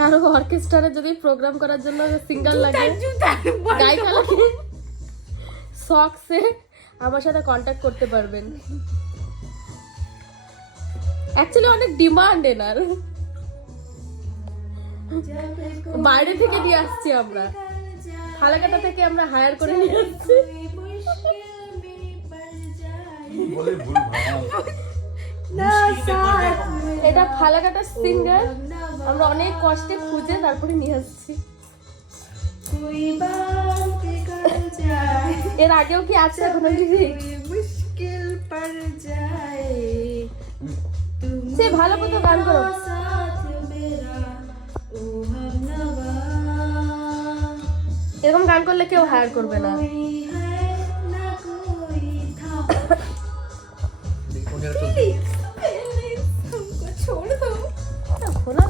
কারো অর্কেস্ট্রারে যদি প্রোগ্রাম করার জন্য সিঙ্গার লাগে, গায়িকা লাগে, সক্সে আমার সাথে কন্ট্যাক্ট করতে পারবেন। অ্যাকচুয়ালি অনেক ডিমান্ড এনার, বাইরে থেকে দিয়ে আসছি আমরা, ফালাকাটা থেকে আমরা হায়ার করে নিয়ে আসছি। এটা ফালাকাটা সিঙ্গার, আমরা অনেক কষ্টে খুঁজে তারপরে নিয়ে আসছি। এর আগেও কি আছে এখন সে ভালো মতো গান করো। এরকম গান করলে কেউ হায়ার করবে না।